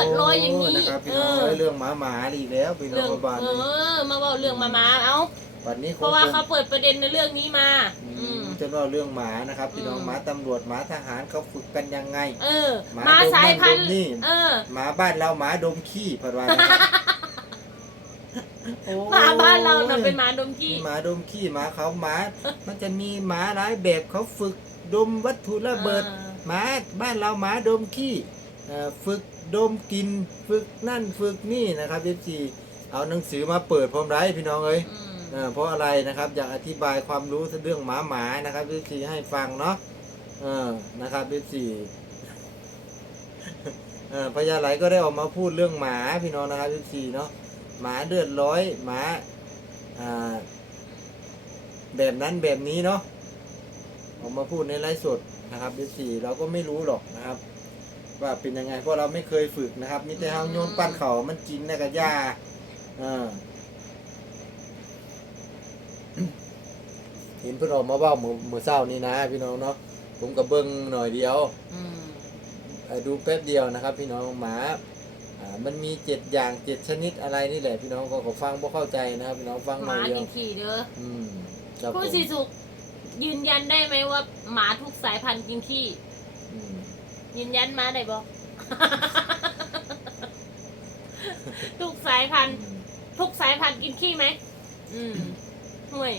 อดลอยอย่างนี้นะครับพี่เอน้องอเอ้ยเรื่องหมาหมาอีกแล้วพี่น้อเรื่งองบ้านเอนี้อ มาเว่าเรื่องมามาเอาวันนี้คเพงราะว่าเป็นเขาเปิดประเด็นในเรื่องนี้มา อือืมมจะเล่าเรื่องหมานะครับ พี่น้องอืม หมาตำรวจหมาทหารเขาฝึกกันยังไง เออหมามาดมสายพันนั่ธุ์นดมนี่ เออ หมาบ้านเราหมาดมขี้ผัดวันนะครับโอ้ยหมาบ้านเราเน่ะเป็นหมาดมกี้หมาดมขี้หมาเขาหมา มันจะมีหมาหลายแบบเขาฝึกดมวัตถุระเบิด หมาบ้านเราหมาดมขี้เอ่อฝึก ดมกลินฝึกนั่นฝึกนี่นะครับเอฟซีเอาหนังสือมาเปิดพร้อมไรพี่น้องเอ้ยอืมเอ่อเพราะอะไรนะครับอยากอธิบายความรู้เรื่องหมาหมานะครับเอฟซีให้ฟังเนาะเออนะครับเอฟซีเออพญาไหลก็ได้ออกมาพูดเรื่องหมาพี่น้องนะครับเอฟซีเนาะหมาเดือดร้อยหมาอ่าแบบนั้นแบบนี้เนาะ ออกมาพูดในไลฟ์สดนะครับเอฟซีเราก็ไม่รู้หรอกนะครับ ว่าเป็นยังไงเพราะเราไม่เคยฝึกนะครับ มีแต่เฮาโยนปั้นเขามันกินนะกับยาเออเห็นเพื่อนออกมาเว่ามือมือเศร้านี่นะ พี่น้องเนาะผมกับเบิ้งหน่อยเดียวอืมเอ่อดูแป๊บเดียวนะครับ พี่น้องหมาอ่ามันมีเจ็ดอย่างเจ็ดชนิดอะไรนี่แหละ พี่น้องก็ก็ฟังพวเข้าใจนะครับ พี่น้องฟังหหน่มาอยเดียวกินขี่เด้ออืมครับผคุณมสีสุกยืนยันได้ไหมว่าหมาทุกสายพันธุ์กินขี้อืม ยืนยันมาได้บ่ทุกสายพันธุ์ทุกสายพันธุ์กินขี้ไหม อืมห่วย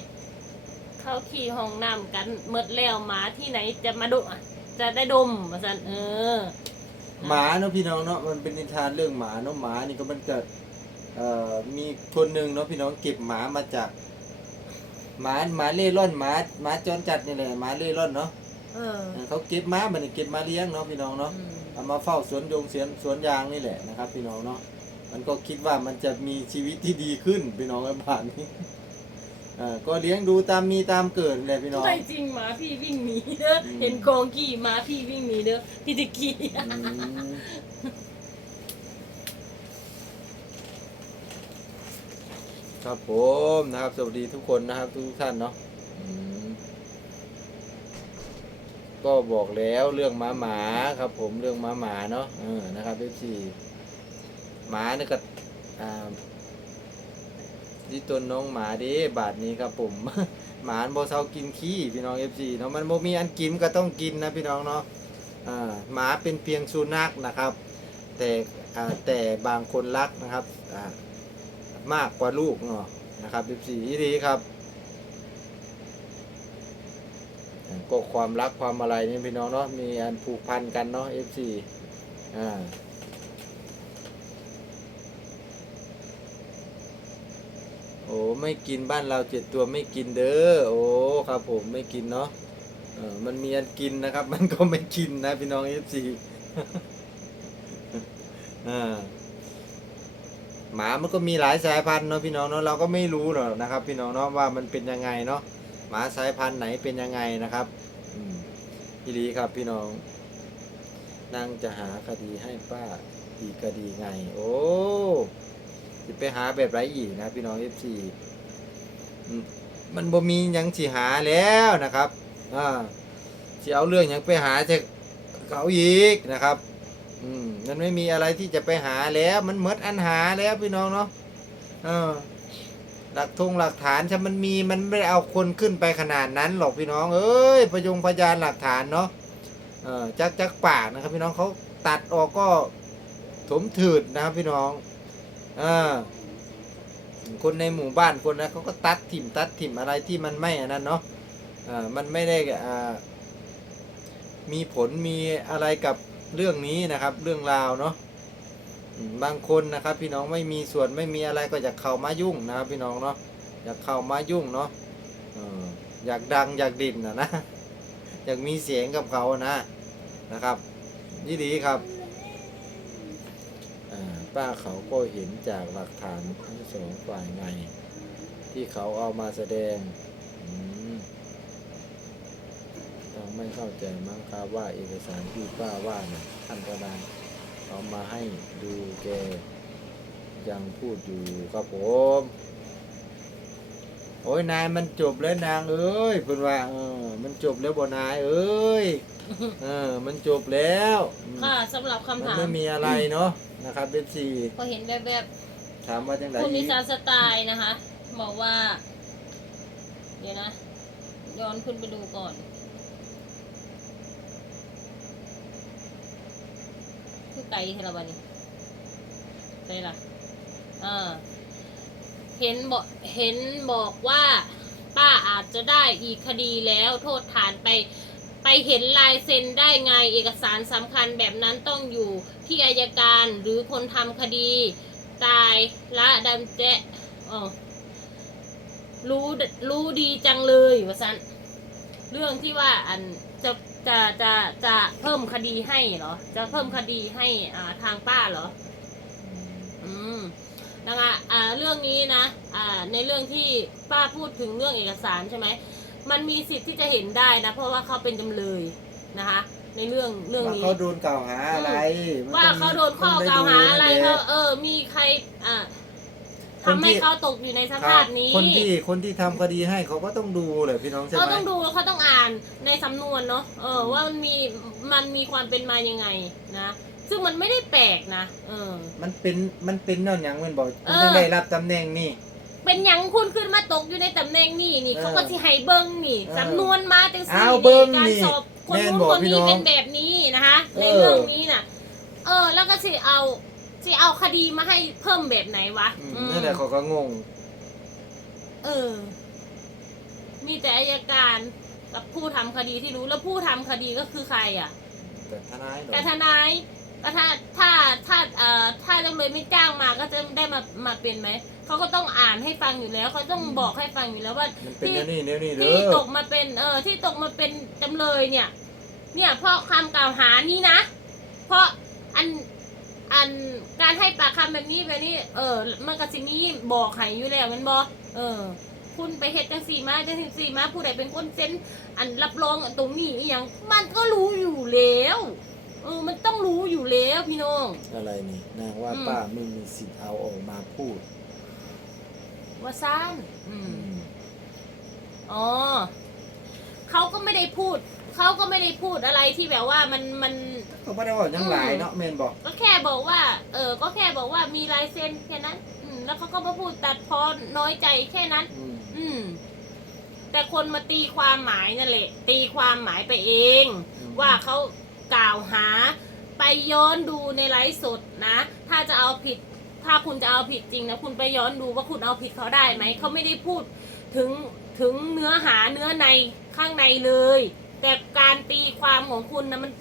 เขาขี่ห้องน้ำกันเมดแล้วหมาที่ไหนจะมาดุอะจะได้ดมมาสันเออ หมาเนาะพี่น้องเนาะมันเป็นนิทานเรื่องหมาเนาะหมานี่ก็มันเกิดเอ่อมีคนหนึ่งเนาะพี่น้องเก็บหมามาจากหมาหมาเล่ร่อนหมาหมาจรจัดนี่แหละหมาเล่ร่อนเนาะ เออเออ เขาเก็บมาบัดนี้เก็บมาเลี้ยงเนาะพี่น้องเนาะอืมเอามาเฝ้าสวนยงสวนสวนยางนี่แหละนะครับ พี่น้องเนาะมันก็คิดว่ามันจะมีชีวิตที่ดีขึ้นพี่น้องไอ้บ้านนี้เออก็เลี้ยงดูตามมีตามเกิดแหละพี่น้อง ไม่จริงหมาพี่วิ่งหนีเด้ออม เห็นกองขี่หมาพี่วิ่งหนีเด้อพี่จะขี่อืมครับผมนะครับ สวัสดีทุกคนนะครับ ทุกท่านเนาะอืม ก็บอกแล้วเรื่องหมาหมาครับผมเรื่องหมาหมาเนาะเออนะครับเอฟซีหมาเนี่ยก็อ่าที่ต้นน้องหมาเด้บาทนี้ครับผมหมาบ่เซากินขี้พี่น้อง FC เนาะมันบ่มีอันกินก็ต้องกินนะพี่น้องเนาะอ่าหมาเป็นเพียงสุนัขนะครับ แต่อ่าแต่บางคนรักนะครับอ่ามากกว่าลูกเนาะนะครับ FC ที่ดีครับอ่า ก็ความรักความอะไรนี่พี่น้องเนาะมีอันผูกพันกันเนาะ FC อ่าโอ้ไม่กินบ้านเราเจ็ดตัวไม่กินเด้อโอ้ครับผมไม่กินเนาะเออมันมีอันกินนะครับ มันก็ไม่กินนะพี่น้องเอฟซีอ่าหมามันก็มีหลายสายพันธุ์เนาะพี่น้องเนาะเราก็ไม่รู้หรอกนะครับ พี่น้องเนาะว่ามันเป็นยังไงเนาะ หมาสายพันธุ์ไหนเป็นยังไงนะครับพี่ลีครับพี่น้องนางจะหาคดีให้ป้าอีกคดีไง โอ้สิไปหาแบบไรอีกนะ พี่น้องเอฟซีมันบ่มียังสิหาแล้วนะครับอ่าสิเอาเรื่องหยังไปหาจากเขาอีกนะครับ อืมมันไม่มีอะไรที่จะไปหาแล้ว มันหมดอันหาแล้วพี่น้องเนาะเออ หลักทงหลักฐานถ้ามันมีมันไม่ได้เอาคนขึ้นไปขนาดนั้นหรอกพี่น้อง เอ้ยประยงพยานหลักฐานเนาะเออจักจักปากนะครับพี่น้องเขาตัดออกก็ถมถืดนะครับพี่น้องอ่าคนในหมู่บ้านคนนั้นเขาก็ตัดถิ่มตัดถิ่มอะไรที่มันไม่อันนั้นเนาะอ่ามันไม่ได้อ่ามีผลมีอะไรกับเรื่องนี้นะครับ เรื่องราวเนาะ บางคนนะครับ พี่น้องไม่มีส่วนไม่มีอะไรก็อยากเข้ามายุ่งนะครับ พี่น้องเนาะอยากเข้ามายุ่งเนาะอยากดังอยากดิ่นนะนะอยากมีเสียงกับเขานะนะครับนี่ดีครับป้าเขาก็เห็นจากหลักฐานทั้งสองฝ่ายไงที่เขาเอามาแสดงต้องไม่เข้าใจมั้งครับว่าเอกสารที่ป้าว่าเนะท่านก็ได้ เอามาให้ดูแกยังพูดอยู่ครับผม โอ้ยนายมันจบแล้วนางเอ้ยเพิ่นว่าเออ มันจบแล้วบ่นายเอ้ยเออ มันจบแล้วอืมค่ะสำหรับคำมันถามไม่มีอะไรเนาะนะครับเป็นสี่พอเห็นแบบถามว่าจังไดๆคุณอีนิกสานสไตล์นะคะ บอกว่า เดี๋ยวนะ ย้อนขึ้นไปดูก่อน คือ ไกลเทละวันนี้ใช่ละอ่าเห็นบอกเห็นบอกว่าป้าอาจจะได้อีกคดีแล้วโทษฐานไปไปเห็นลายเซ็นได้ไงเอกสารสำคัญแบบนั้นต้องอยู่ที่อายการหรือคนทำคดี ตายละดำแจะอ๋อรู้รู้ดีจังเลยวะสันเรื่องที่ว่าอันจะ จะจะจะเพิ่มคดีให้เหรอ จะเพิ่มคดีให้อ่าทางป้าเหรอ อืมนะคะอ่าเรื่องนี้นะอ่าในเรื่องที่ป้าพูดถึงเรื่องเอกสารใช่ไหมมันมีสิทธิ์ที่จะเห็นได้นะ เพราะว่าเขาเป็นจำเลยนะคะ ในเรื่องเรื่องว่านี้ เขาโดนกล่าวหาอะไรมันว่าต้องเขาโดนข้อต้องกล่าวหาอะไรนั่นแหเขาละเออ มีใครอ่าคน ที่ทำให้เขาตกอยู่ในสคภารับพนี้คนที่คนที่ทำคดีให้เขาก็ต้องดูแหละพี่น้องใช่ไหเขามต้องดูเขาต้องอ่านในสำนวนเนาะเออว่ามันมีมันมีความเป็นมายังไงนะ ซึ่งมันไม่ได้แปลกนะเออ มันเป็นมันเป็นเนั่นอย่างมันบอกเอคุณอจะได้รับตำแหน่งนี่เป็นหยังคุณขึ้นมาตกอยู่ในตำแหน่งนี่นี่เออเขาก็สิให้เบิ้งนี่เออสำนวนมาจังสี่เอาเบิ่งการนี่สอบคนแม่นนู้นบอกคนพี่นี้น้องเป็นแบบนี้นะคะเออในเรื่องนี้น่ะ เออ แล้วก็สิเอา สิเอาคดีมาให้เพิ่มแบบไหนวะอืมอืมนั่นแหละเขาก็งง เออ มีแต่อายการกับผู้ทำคดีที่รู้แล้วผู้ทำคดีก็คือใครอะ แต่ทนายเหรอแต่ทนายก็ถ้าถ้าถ้าเอ่อถ้าจำเลยไม่จ้างมาก็จะได้มามาเป็นไหมเขาก็ต้องอ่านให้ฟังอยู่แล้วเขาต้องบอกให้ฟังอยู่แล้วว่า มันเป็นแนวนี่ แนวนี่เด้ที่อตกมาเป็นเออที่ตกมาเป็นจำเลยเนี่ย เนี่ยเพราะคำกล่าวหานี้นะ เพราะอัน อันการให้ปากคำแบบนี้แบบนี้ เออ มันก็สิมีบอกให้อยู่แล้วแมันบอกเออ คุณไปเฮ็ดจังสี่มาจังสี่มาผู้ใดเป็นคนเซ็นอันรับรองอันตรงนี้อหย่างมันก็รู้อยู่แล้วเออ มันต้องรู้อยู่แล้วพี่น้อง อะไรนี่นางว่าอืม ป้าไม่มีสิทธิ์เอาออกมาพูดว่าซ่านอืมอ๋อเขาก็ไม่ได้พูด เขาก็ไม่ได้พูดอะไรที่แบบว่ามันมันเขาไม่ได้บอกหยังหลายเนาะเมนบอกก็แค่บอกว่า เออก็แค่บอกว่ามีลายเซ็นแค่นั้น อืม แล้วเขาก็มาพูดตัดพอน้อยใจแค่นั้น อืมอืม แต่คนมาตีความหมายนั่นแหละ ตีความหมายไปเอง ว่าเขากล่าวหาไปย้อนดูในไลฟ์สดนะ ถ้าจะเอาผิด ถ้าคุณจะเอาผิดจริงนะคุณไปย้อนดูว่าคุณเอาผิดเขาได้ไหมเขาไม่ได้พูดถึงถึงเนื้อหาเนื้อในข้างในเลย แต่การตีความของคุณนะมัน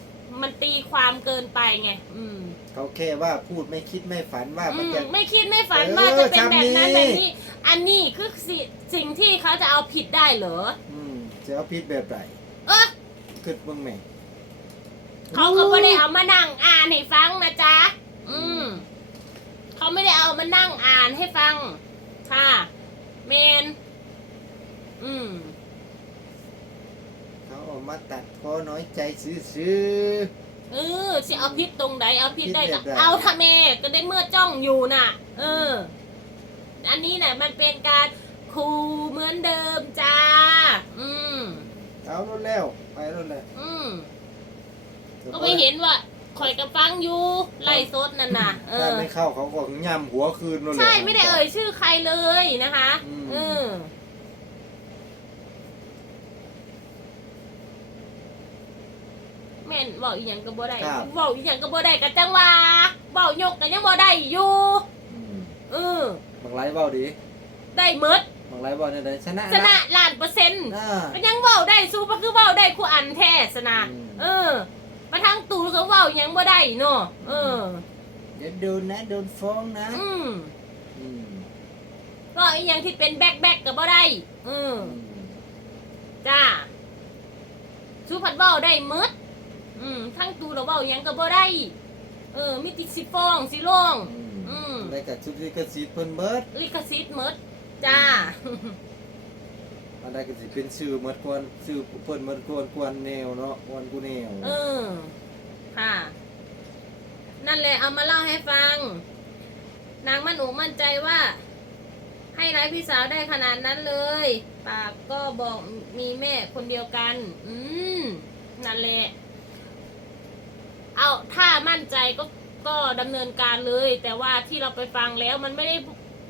มันตีความเกินไปไง อืม เขาแค่ว่าพูดไม่คิดไม่ฝันว่ามันอืมจะ ไม่คิดไม่ฝันเออว่าจะเป็นแบบนั้นจำนี้แบบนี้ อันนี้คือสิสิ่งที่เขาจะเอาผิดได้เหรอ อืมจะเอาพิษแบบไหนเออคิดเบิ่งแม่เขาก็ไม่ได้เอามานั่งอ่านให้ฟังนะจ๊ะ อืม เขาไม่ได้เอามานั่งอ่านให้ฟัง ค่ะ เมน อืม เขาเออกมาตัดพอน้อยใจซื้อ เออสิเอาพิษตรงไหนเอาพิษได้ก็พิษแบบใด เอาทำเมก็ได้เมื่อจ้องอยู่น่ะ เออ อันนี้น่ะมันเป็นการคูเหมือนเดิมจ้า อืม ๆเอารถแล้วไปรถแล้วอืม ก็ไม่เห็นว่าคอยกับฟังอยู่ไล่สดนั่นน่ะ เอถ้าอ ไม่เข้าเขาก็ย่ำหัวคืนรถแล้วใช่ไม่ได้เอ่ยชื่อใครเลยนะคะ อืม เออ แม่นบอกอีหยังก็บ่ได้ครับ บอกอีหยังก็บ่ได้กันจังว่าบอกยกกันยังบ่ได้อยู่อืมเออ บางไรเบาดีได้หมดบางไรเบาเนี่ยได้ชนะชนะล้านเปอร์เซ็นต์ อ่า ก็ยังเว้าได้สู้ปะคือเว้าได้คู่อันแท้สนะอืม เออ มาทางตูก็เว้าอีหยังบ่ได้เนาะเออ เดี๋ยวโดนนะโดนฟ้องนะอืมอืมก็อีหยังที่เป็นแบกแบกก็บ่ได้เอออืมจ้าสู้ผัดเว้าได้หมด อืมทั้งตูเราเว้าหยังก็บ่ได้ เออมีติดสิฟ้องสิลงอืมได้กับชุดลิขสิทธิ์เพิ่นเบิดลิขสิทธิ์หมดจ้า อันใดก็สิเป็นชื่อเมดควรชื่อเพิ่นเมดควรควรแนวเนาะควรกูแนวเออ ค่ะ นั่นแหละเอามาเล่าให้ฟัง นางมั่นอกมั่นใจว่า ให้ร้ายพี่สาวได้ขนาดนั้นเลย ปากก็บอกมีแม่คนเดียวกัน อืม นั่นแหละเอา ถ้ามั่นใจก็ก็ดำเนินการเลย แต่ว่าที่เราไปฟังแล้วมันไม่ได้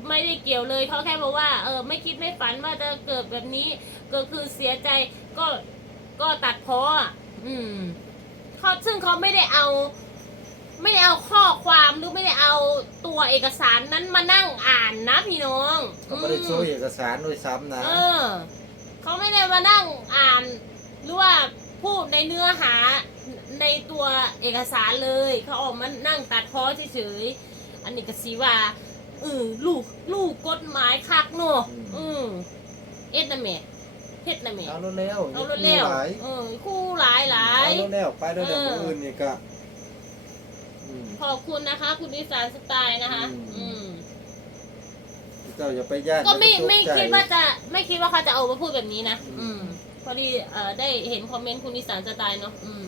ไม่ได้เกี่ยวเลยเขาแค่บอกว่าเออไม่คิดไม่ฝันว่าจะเกิดแบบนี้ ก็คือเสียใจก็ก็ตัดเพออะอืมเขาซึ่งเขาไม่ได้เอา ไม่ได้เอาข้อความหรือไม่ได้เอาตัวเอกสารนั้นมานั่งอ่านนะพี่น้องเขาไม่ได้โชว์เอกสารด้วยซ้ำนะเออเขาไม่ได้มานั่งอ่าน หรือว่าพูดในเนื้อหา ในตัวเอกสารเลย เขาออกมานั่งตัดพ้อเฉยๆ อันนี้ก็สีว่าเออลูกลูกกฎหมายคักเนอะอืมเอ็ดนะแม่เฮ็ดนะแม่เอาเร็วๆเอาเร็วหลายๆเออคู่หลายหลายเอาเร็วๆไปเร็วเอๆอคนอื่นนี่ก็อืมขอบคุณนะคะ คุณวิสารสไตล์นะคะอืมอืมเจ้าอย่าไปย่านก็ไม่อย่าปไม่ตกใจคิดว่าจะไม่คิดว่าเขาจะเอามาพูดแบบนี้นะ อืมอืมพอดีเอ่อได้เห็นคอมเมนต์คุณนิสานสไตล์เนาะอืม